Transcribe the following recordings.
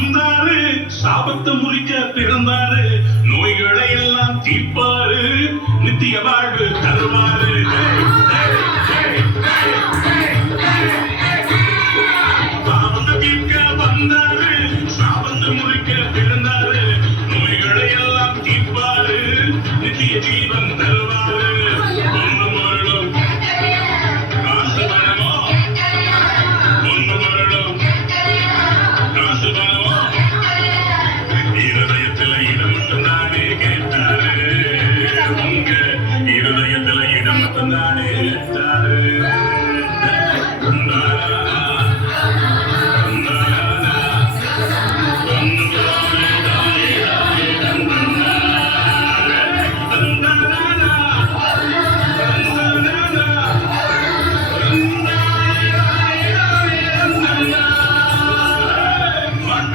வந்தாரு, சாபத்தை முறிக்க பிறந்தாரு, நோய்களை எல்லாம் தீர்ப்பாரு, நித்திய வாழ்வு தருவாரு. பாவத்தை தீர்க்க வந்தாரு, சாபத்தை முறிக்க பிறந்தாரு, நோய்களை எல்லாம் தீர்ப்பாரு, நித்திய ஜீவன் தருவாரு. ஒன்று மருளும் காசு பணமோ, ஒன்று மருளும் காசு பணமோ, இருதயத்துல இடம் மட்டும்தானே கேட்டாரு, உங்க இருதயத்துல இடம் மட்டும்தானே கேட்டாரு.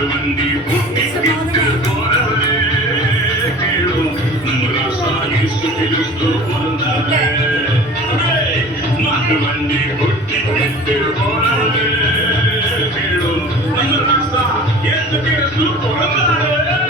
வண்டி பூட்டிக்கிட்டு போறவரே கேளும், நம்ம ராசாயி சுகிலுக்கு பிறந்தாரே. மாட்டு வண்டி பூட்டிக்கிட்டு போறவரே கேளும், நம்ம ராசா ஏசுக்கு பிறந்தாரே.